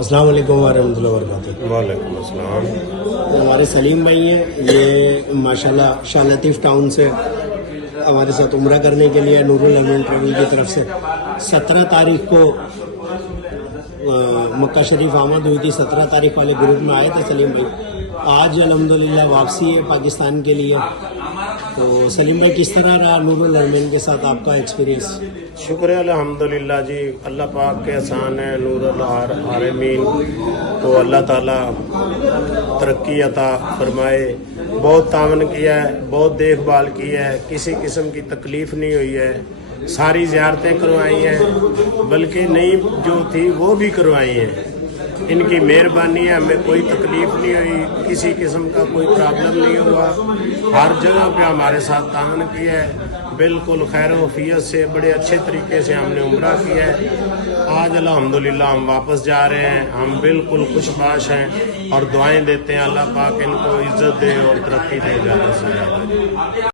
السلام علیکم ورحمۃ اللہ وبرکاتہ۔ وعلیکم السلام۔ ہمارے سلیم بھائی ہیں، یہ ماشاءاللہ شاہ لطیف ٹاؤن سے ہمارے ساتھ عمرہ کرنے کے لیے نور الامین ٹریول کی طرف سے 17 تاریخ کو مکہ شریف آمد ہوئی تھی۔ 17 تاریخ والے گروپ میں آئے تھے سلیم بھائی۔ آج الحمدللہ واپسی ہے پاکستان کے لیے۔ تو سلیم بھائی، کس طرح رہا نور الامین کے ساتھ آپ کا ایکسپیرینس؟ شکر ہے الحمدللہ جی، اللہ پاک کے احسان ہے، نور العالمین کو اللہ تعالیٰ ترقی عطا فرمائے۔ بہت تعاون کیا ہے، بہت دیکھ بھال کی ہے، کسی قسم کی تکلیف نہیں ہوئی ہے۔ ساری زیارتیں کروائی ہیں، بلکہ نئی جو تھی وہ بھی کروائی ہیں۔ ان کی مہربانی ہے، ہمیں کوئی تکلیف نہیں ہوئی، کسی قسم کا کوئی پرابلم نہیں ہوا۔ ہر جگہ پہ ہمارے ساتھ تعاون کیا ہے، بالکل خیر و عافیت سے بڑے اچھے طریقے سے ہم نے عمرہ کیا ہے۔ آج الحمدللہ ہم واپس جا رہے ہیں، ہم بالکل خوش باش ہیں اور دعائیں دیتے ہیں اللہ پاک ان کو عزت دے اور ترقی دے زیادہ سے زیادہ۔